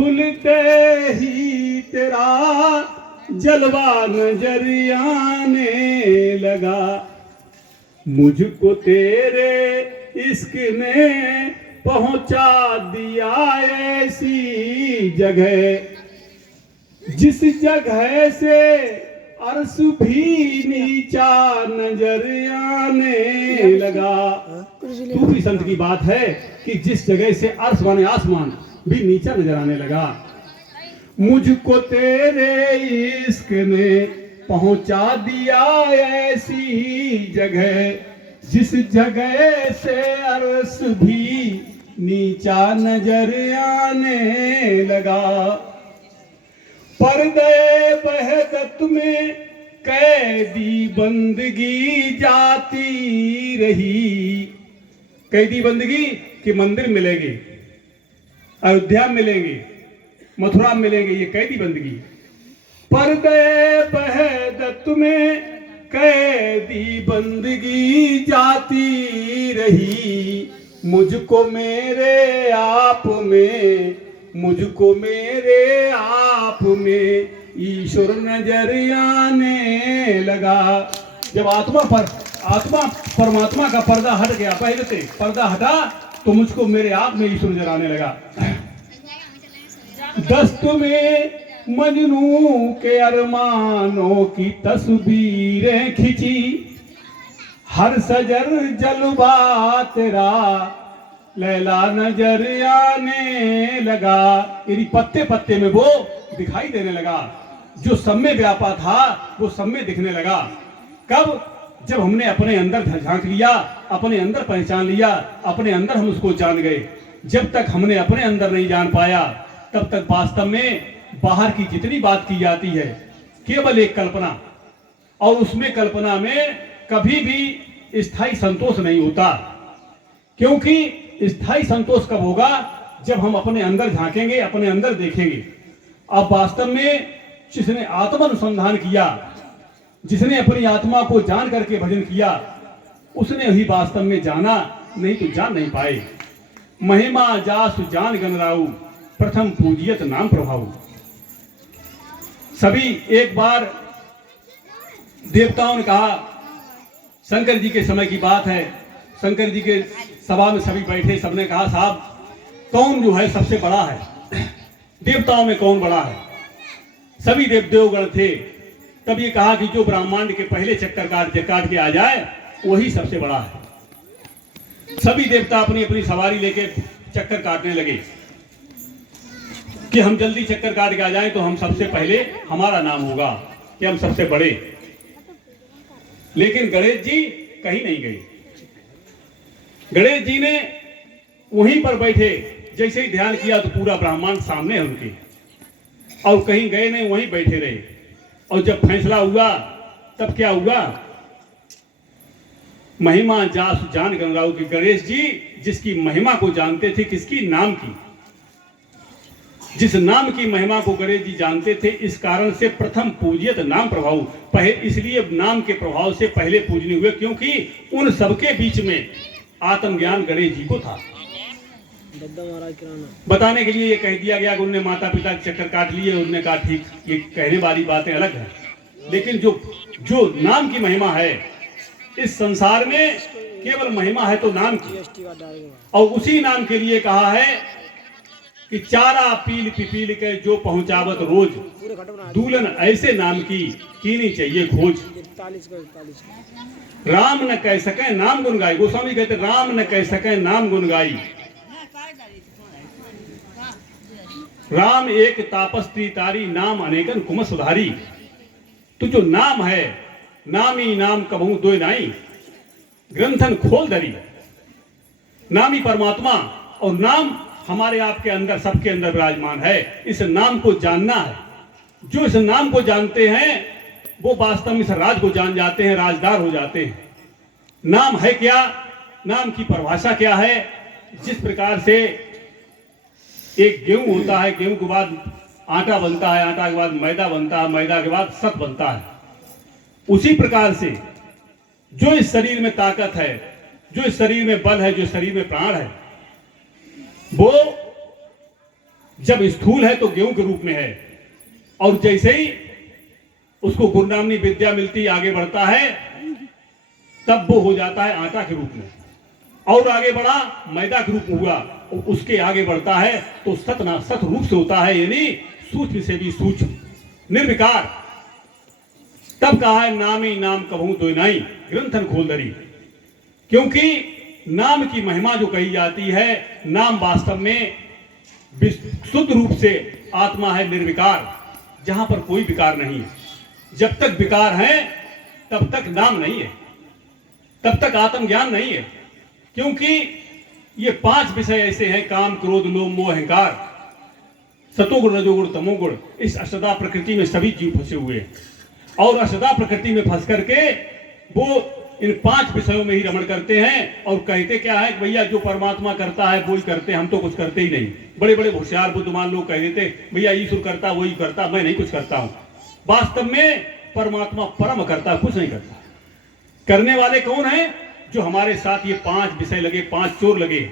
खुलते ही तेरा जलवा नजर आने लगा। मुझको तेरे इश्क ने पहुंचा दिया ऐसी जगह जिस जगह से अर्श भी नीचा नजर आने लगा। दूसरी संत की बात है कि जिस जगह से अर्श माने आसमान भी नीचा नजर आने लगा। मुझको तेरे इश्क ने पहुंचा दिया ऐसी जगह जिस जगह से अर्श भी नीचा नजर आने लगा। पर्दे वहदत में कैदी बंदगी जाती रही। कैदी बंदगी कि मंदिर मिलेंगे, अयोध्या मिलेंगे, मथुरा मिलेंगे, ये कैदी बंदगी। पर्दे वहदत में कैदी बंदगी जाती रही। मुझको मेरे आप में, मुझको मेरे आप में ईश्वर नजर आने लगा। जब आत्मा परमात्मा का पर्दा हट गया, पहले से पर्दा हटा तो मुझको मेरे आप में ईश्वर नजर आने लगा। दस्त में मजनू के अरमानों की तस्वीरें खिंची। हर सजर जलवा तेरा लैला नजर आने लगा। यानी पत्ते पत्ते में वो दिखाई देने लगा। जो सब में व्यापा था वो सब में दिखने लगा। कब? जब हमने अपने अंदर झांक लिया, अपने अंदर पहचान लिया, अपने अंदर हम उसको जान गए। जब तक हमने अपने अंदर नहीं जान पाया तब तक वास्तव में बाहर की जितनी बात की जाती है केवल एक कल्पना, और उसमें कल्पना में कभी भी स्थायी संतोष नहीं होता। क्योंकि स्थायी संतोष कब होगा? जब हम अपने अंदर झांकेंगे, अपने अंदर देखेंगे। अब वास्तव में जिसने आत्मानुसंधान किया, जिसने अपनी आत्मा को जान करके भजन किया, उसने ही वास्तव में जाना, नहीं तो जान नहीं पाए। महिमा जासु जान गणराऊ, प्रथम पूजियत नाम प्रभाव। सभी एक बार देवताओं ने कहा, शंकर जी के समय की बात है, शंकर जी के सभा में सभी बैठे, सबने कहा साहब कौन जो है सबसे बड़ा है, देवताओं में कौन बड़ा है? सभी देवगण थे। तब ये कहा कि जो ब्रह्मांड के पहले चक्कर काट के आ जाए वही सबसे बड़ा है। सभी देवता अपनी अपनी सवारी लेके चक्कर काटने लगे कि हम जल्दी चक्कर काट के आ जाएं तो हम सबसे पहले हमारा नाम होगा कि हम सबसे बड़े। लेकिन गणेश जी कहीं नहीं गए। गणेश जी ने वहीं पर बैठे, जैसे ही ध्यान किया तो पूरा ब्रह्मांड सामने है उनके, और कहीं गए नहीं, वहीं बैठे रहे। और जब फैसला हुआ तब क्या हुआ? महिमा जासु जान गणराऊ की गणेश जी जिसकी महिमा को जानते थे, किसकी? नाम की। जिस नाम की महिमा को गणेश जी जानते थे, इस कारण से प्रथम पूजियत नाम प्रभाव। पहले इसलिए नाम के प्रभाव से पहले पूजनीय हुए, क्योंकि उन सबके बीच में आत्मज्ञान गणेश जी को था। बताने के लिए ये कह दिया गया कि उनने माता पिता के चक्कर काट लिए। उन्होंने कहा ठीक, ये कहने वाली बातें अलग है, लेकिन जो नाम की महिमा है इस संसार में, केवल महिमा है तो नाम की। और उसी नाम के लिए कहा है कि चारा पील पिपील के जो पहुंचावत रोज, दूल्हन ऐसे नाम की कीनी चाहिए खोज। राम न कह सके नाम गुन गाई। गोस्वामी कहते राम न कह सके नाम गुन गाई। राम एक तापस्त्री तारी, नाम अनेकन कुम सुधारी। तो जो नाम है, नामी नाम कबहू दो नाई, ग्रंथन खोल धरी। नामी परमात्मा और नाम हमारे आपके अंदर, सबके अंदर विराजमान है। इस नाम को जानना है। जो इस नाम को जानते हैं वो वास्तव में इस राज को जान जाते हैं, राजदार हो जाते हैं। नाम है क्या? नाम की परिभाषा क्या है? जिस प्रकार से एक गेहूं होता है, गेहूं के बाद आटा बनता है, आटा के बाद मैदा बनता है, मैदा के बाद सत बनता है, उसी प्रकार से जो इस शरीर में ताकत है, जो इस शरीर में बल है, जो शरीर में प्राण है, वो जब स्थूल है तो गेहूं के रूप में है, और जैसे ही उसको गुरनामनी विद्या मिलती, आगे बढ़ता है, तब वो हो जाता है आटा के रूप में, और आगे बढ़ा मैदा के रूप में हुआ, उसके आगे बढ़ता है तो सत रूप से होता है, यानी सूक्ष्म से भी सूक्ष्म, निर्विकार। तब कहा है नामी नाम कहूं दो नाई ग्रंथन खोल दरी, क्योंकि नाम की महिमा जो कही जाती है, नाम वास्तव में शुद्ध रूप से आत्मा है, निर्विकार, जहां पर कोई विकार नहीं है। जब तक विकार है तब तक नाम नहीं है, तब तक आत्मज्ञान नहीं है, क्योंकि ये 5 विषय ऐसे हैं, काम क्रोध लोभ मोह अहंकार, सतोगुण रजोगुण तमोगुण, इस अष्टधा प्रकृति में सभी जीव फंसे हुए हैं, और अष्टधा प्रकृति में फंस करके वो इन 5 विषयों में ही रमण करते हैं, और कहते क्या है, भैया जो परमात्मा करता है वो ही करते, हम तो कुछ करते ही नहीं। बड़े बड़े होशियार बुद्धिमान लोग कह देते, भैया ईश्वर करता वही करता, मैं नहीं कुछ करता हूं। वास्तव में परमात्मा परम करता, कुछ नहीं करता। करने वाले कौन है? जो हमारे साथ ये 5 विषय लगे, 5 चोर लगे,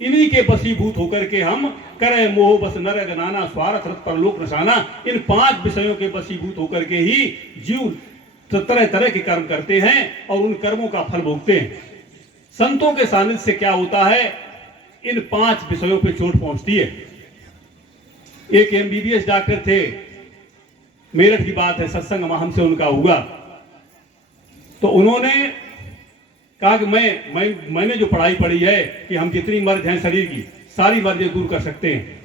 इन्हीं के बसीभूत होकर के हम करे मोह बस नर गनाना स्वार्थ रत परलोक नशाना, इन 5 विषयों के बसीभूत होकर के ही जीव तरह तरह के कर्म करते हैं और उन कर्मों का फल भोगते हैं। संतों के सानिध्य से क्या होता है, इन 5 विषयों पे चोट पहुंचती है। एक MBBS डॉक्टर थे, मेरठ की बात है, सत्संग हमसे उनका हुआ, तो उन्होंने कहा कि मैंने जो पढ़ाई पढ़ी है कि हम जितनी मर्ज हैं शरीर की, सारी मर्जें दूर कर सकते हैं।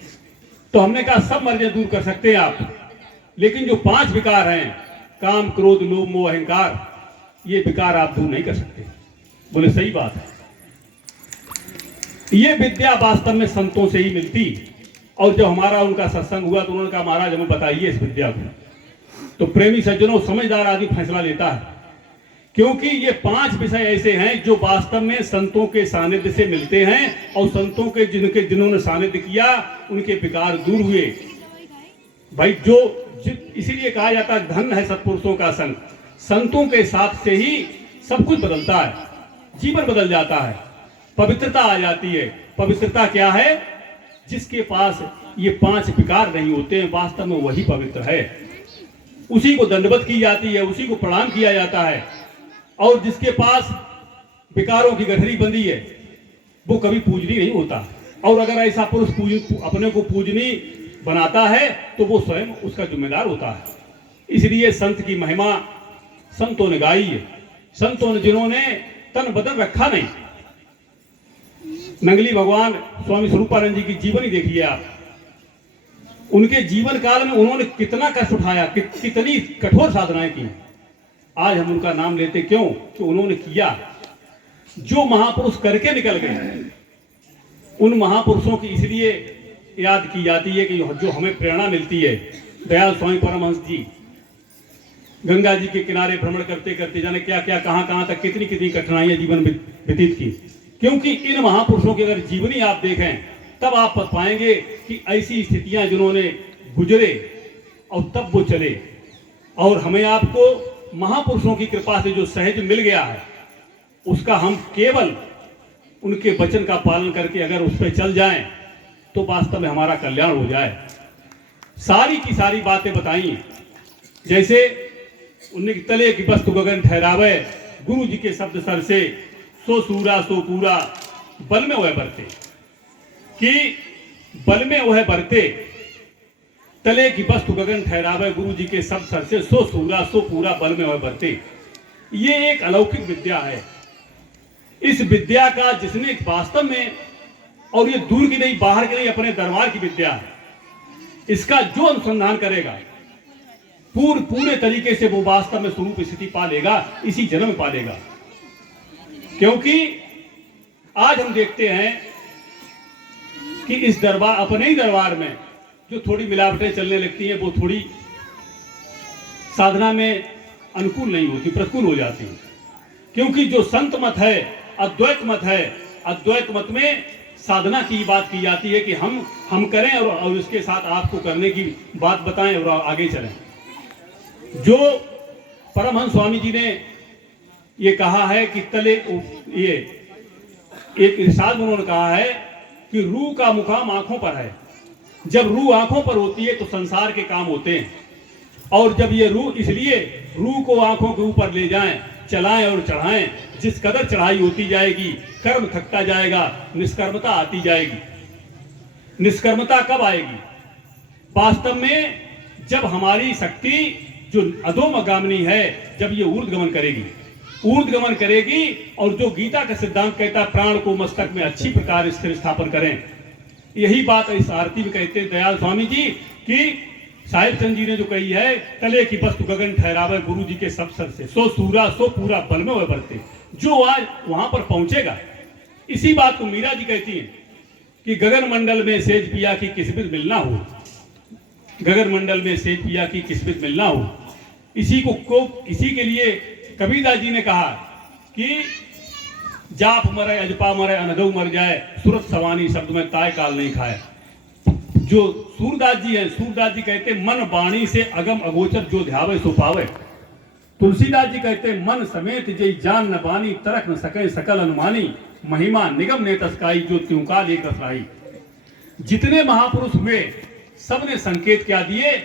तो हमने कहा सब मर्जें दूर कर सकते हैं आप, लेकिन जो 5 विकार हैं, काम क्रोध लोभ मोह अहंकार, ये विकार आप दूर नहीं कर सकते। बोले सही बात है। ये विद्या वास्तव में संतों से ही मिलती, और जब हमारा उनका सत्संग हुआ तो उन्होंने कहा महाराज हमें बताइए इस विद्या को। तो प्रेमी सज्जनों, समझदार आदमी फैसला लेता है, क्योंकि ये 5 विषय ऐसे हैं जो वास्तव में संतों के सानिध्य से मिलते हैं, और संतों के जिन्होंने सानिध्य किया उनके विकार दूर हुए। भाई इसीलिए कहा जाता है धन है सत्पुरुषों का संग, संतों के साथ से ही सब कुछ बदलता है, जीवन बदल जाता है, पवित्रता आ जाती है। पवित्रता क्या है? जिसके पास ये 5 विकार नहीं होते हैं, वास्तव में वही पवित्र है, उसी को दंडवत की जाती है, उसी को प्रणाम किया जाता है। और जिसके पास विकारों की गठरी बंधी है वो कभी पूजनी नहीं होता, और अगर ऐसा पुरुष अपने को पूजनी बनाता है तो वो स्वयं उसका जिम्मेदार होता है। इसलिए संत की महिमा संतों ने गाई है, संतों ने जिन्होंने तन बदन रखा नहीं। नंगली भगवान स्वामी स्वरूपानंद जी की जीवनी देखिए आप, उनके जीवन काल में उन्होंने कितना कष्ट उठाया, कितनी कठोर साधनाएं की। आज हम उनका नाम लेते क्यों? कि उन्होंने किया जो महापुरुष करके निकल गए। उन महापुरुषों की इसलिए याद की जाती है कि जो हमें प्रेरणा मिलती है। दयाल स्वामी परमहंस जी गंगा जी के किनारे भ्रमण करते करते जाने क्या क्या कहां तक कितनी कितनी कठिनाइयां जीवन में व्यतीत की, क्योंकि इन महापुरुषों की अगर जीवनी आप देखें तब आप पाएंगे कि ऐसी स्थितियां जिन्होंने गुजरे और तब वो चले। और हमें आपको महापुरुषों की कृपा से जो सहज मिल गया है, उसका हम केवल उनके वचन का पालन करके अगर उस पर चल जाएं तो वास्तव में हमारा कल्याण हो जाए। सारी की सारी बातें बताई, जैसे उनके तले की वस्तु गगन ठहरावे, गुरु जी के शब्द सर से, सो सूरा सो पूरा, बल में वह बरते, कि बल में वह बरते, तले की वस्तु गगन ठहरावे, गुरु जी के शब्द सर से, सो सूरा सो पूरा, बल में वह बरते। ये एक अलौकिक विद्या है। इस विद्या का जिसने वास्तव में, और ये दूर की नहीं बाहर की नहीं, अपने दरबार की विद्या है, इसका जो अनुसंधान करेगा पूरे तरीके से वो वास्तव में स्वरूप स्थिति पा लेगा, इसी जन्म में पा लेगा। क्योंकि आज हम देखते हैं कि इस दरबार, अपने ही दरबार में जो थोड़ी मिलावटें चलने लगती हैं, वो थोड़ी साधना में अनुकूल नहीं होती, प्रतिकूल हो जाती है। क्योंकि जो संत मत है, अद्वैत मत है, अद्वैत मत में साधना की बात की जाती है कि हम करें और उसके साथ आपको करने की बात बताएं और आगे चलें। जो परमहंस स्वामी जी ने ये कहा है कि तले, ये एक इरशाद उन्होंने कहा है कि रूह का मुकाम आंखों पर है, जब रूह आंखों पर होती है तो संसार के काम होते हैं, और जब ये रूह, इसलिए रूह को आंखों के ऊपर ले जाएं, चलाएं और चढ़ाएं। जिस कदर चढ़ाई होती जाएगी कर्म थकता जाएगा, निष्कर्मता आती जाएगी। निष्कर्मता कब आएगी? वास्तव में जब हमारी शक्ति जो अधोमगामिनी है, जब ये ऊर्ध्वगमन करेगी, ऊर्ध्वगमन करेगी, और जो गीता का सिद्धांत कहता है प्राण को मस्तक में अच्छी प्रकार स्थिर स्थापन करें। यही बात इस आरती में कहते हैं दयाल स्वामी जी कि साहिब चंद जी ने जो कही है, तले की वस्तु गगन ठहरावे गुरु जी के सब सर से, सो सूरा सो पूरा बल में वह बढ़ते। जो आज वहां पर पहुंचेगा, इसी बात को मीरा जी कहती हैं कि गगन मंडल में सेज पिया की किस्मत मिलना हो, गगन मंडल में सेज पिया की किस्मत मिलना हो। इसी के लिए कबीरदास जी ने कहा कि जाप मरे अजपा मरे अनदऊ मर जाए, सुरत सवानी शब्द में ताय काल नहीं खाए। जो सूरदास जी हैं, सूरदास जी कहते मन वाणी से अगम अगोचर जो ध्यावे सो पावे। तुलसीदास जी कहते मन समेत जय जान न बानी, तरक न सके सकल अनुमानी, महिमा निगम ने तस्काई जो त्योंकाल एक रसराई। जितने महापुरुष हुए सबने संकेत क्या दिए?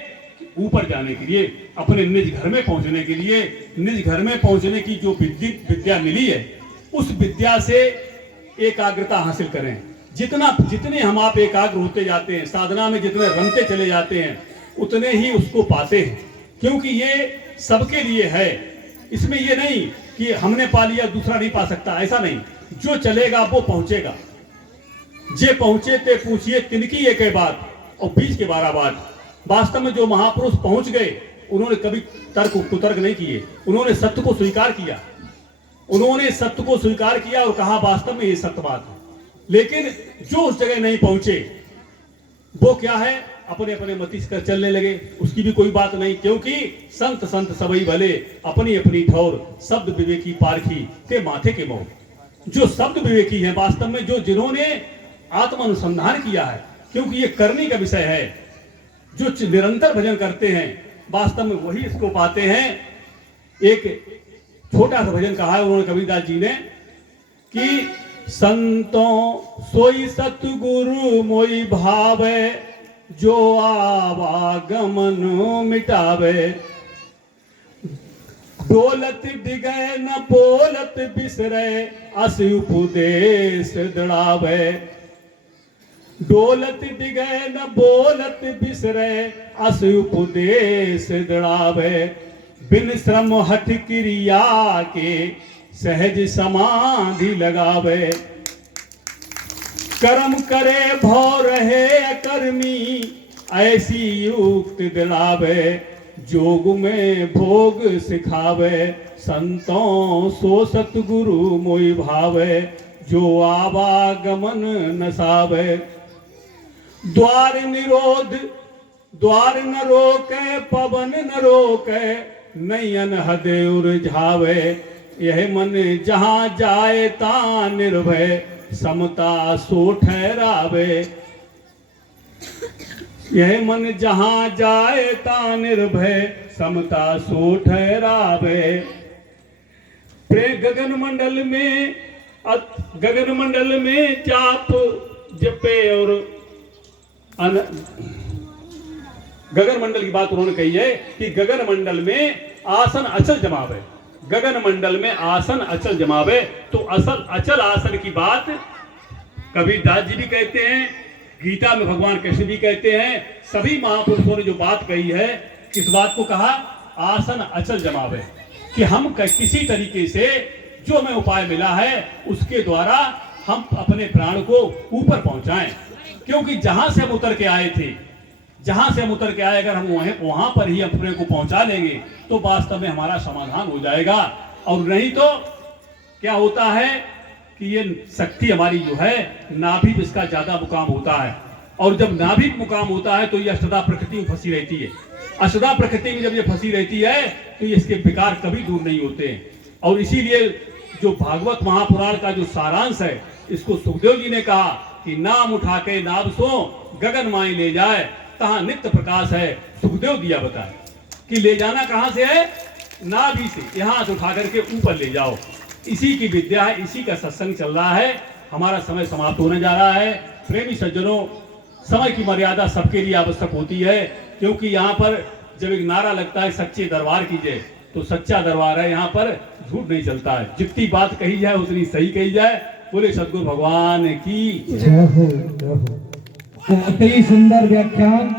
ऊपर जाने के लिए, अपने निज घर में पहुंचने के लिए, निज घर में पहुंचने की जो विद्या मिली है, उस विद्या से एकाग्रता हासिल करें। जितने हम आप एकाग्र होते जाते हैं, साधना में जितने रमते चले जाते हैं, उतने ही उसको पाते हैं, क्योंकि ये सबके लिए है। इसमें ये नहीं कि हमने पा लिया दूसरा नहीं पा सकता, ऐसा नहीं। जो चलेगा वो पहुंचेगा। जे पहुंचे ते पूछिए तिनकी एक बात और बीच के 12 बात। वास्तव में जो महापुरुष पहुंच गए, उन्होंने कभी तर्क कुतर्क नहीं किए, उन्होंने सत्य को स्वीकार किया, उन्होंने सत्य को स्वीकार किया और कहा वास्तव में ये सत्य बात है। लेकिन जो उस जगह नहीं पहुंचे, वो क्या है, अपने अपने मतिष्ठ कर चलने लगे, उसकी भी कोई बात नहीं, क्योंकि संत संत सबई भले, अपनी अपनी ठौर, शब्द विवेकी पारखी के माथे के मोह। जो शब्द विवेकी हैं, वास्तव में जो जिन्होंने आत्म अनुसंधान किया है, क्योंकि ये करने का विषय है, जो निरंतर भजन करते हैं, वास्तव में वही इसको पाते हैं। एक छोटा सा भजन कहा है उन्होंने कबीरदास जी ने कि संतों सोई सतगुरु मोई भावे, जो आवागमन मिटावे। डोलत डिगे न बोलत बिसरे, अस उपदेश दड़ावे। डोलत डिगे न बोलत बिसरे, अस उपदेश दड़ावे। बिन श्रम हठ क्रिया के सहज समाधि लगावे। कर्म करे भौ रहे अकर्मी, ऐसी युक्त दिलावे। जोग में भोग सिखावे, संतों सो सतगुरु मोहि भावे। जो आवागमन नसावे। द्वार निरोध द्वार न रोके, पवन न रोके, नयन हृदय उलझावे। यह मन जहां जाए ता निर्भय, समता सो ठहरावे। यह मन जहां जाए ता निर्भय, समता सो ठहरावे। गगन मंडल में जाप जपे और गगन मंडल की बात उन्होंने कही है कि गगन मंडल में आसन अचल जमावे। गगन मंडल में आसन अचल जमावे, तो अचल आसन की बात कबीरदास जी भी कहते हैं, गीता में भगवान कृष्ण भी कहते हैं। सभी महापुरुषों ने जो बात कही है, किस बात को कहा? आसन अचल जमावे, कि हम किसी तरीके से जो हमें उपाय मिला है उसके द्वारा हम अपने प्राण को ऊपर पहुंचाएं। क्योंकि जहां से हम उतर के आए थे, अगर हम वहां पर ही अपने को पहुंचा लेंगे तो वास्तव में हमारा समाधान हो जाएगा। और नहीं तो क्या होता है कि ये शक्ति हमारी जो है, नाभि इसका ज्यादा मुकाम होता है, और जब नाभि मुकाम होता है तो ये अष्टधा प्रकृति में फंसी रहती है। अष्टधा प्रकृति में जब ये फंसी रहती है तो इसके विकार कभी दूर नहीं होते हैं। और इसीलिए जो भागवत महापुराण का जो सारांश है, इसको सुखदेव जी ने कहा कि नाम उठा के नाभ सो, गगन माई ले जाए, तहां नित्य प्रकाश है। सुखदेव दिया बताए कि ले जाना कहां से है? नाभि से। यहां से उठा करके ऊपर ले जाओ। इसी की विद्या है, इसी का सत्संग चल रहा है। हमारा समय समाप्त होने जा रहा है। प्रेमी सज्जनों, समय की मर्यादा सबके लिए आवश्यक होती है, क्योंकि यहाँ पर जब एक नारा लगता है सच्चे दरबार कीजिए, तो सच्चा दरबार है, यहाँ पर झूठ नहीं चलता है। जितनी बात कही जाए उतनी सही कही जाए। बोले सद्गुरु भगवान की जय हो, जय हो। अति सुंदर व्याख्यान।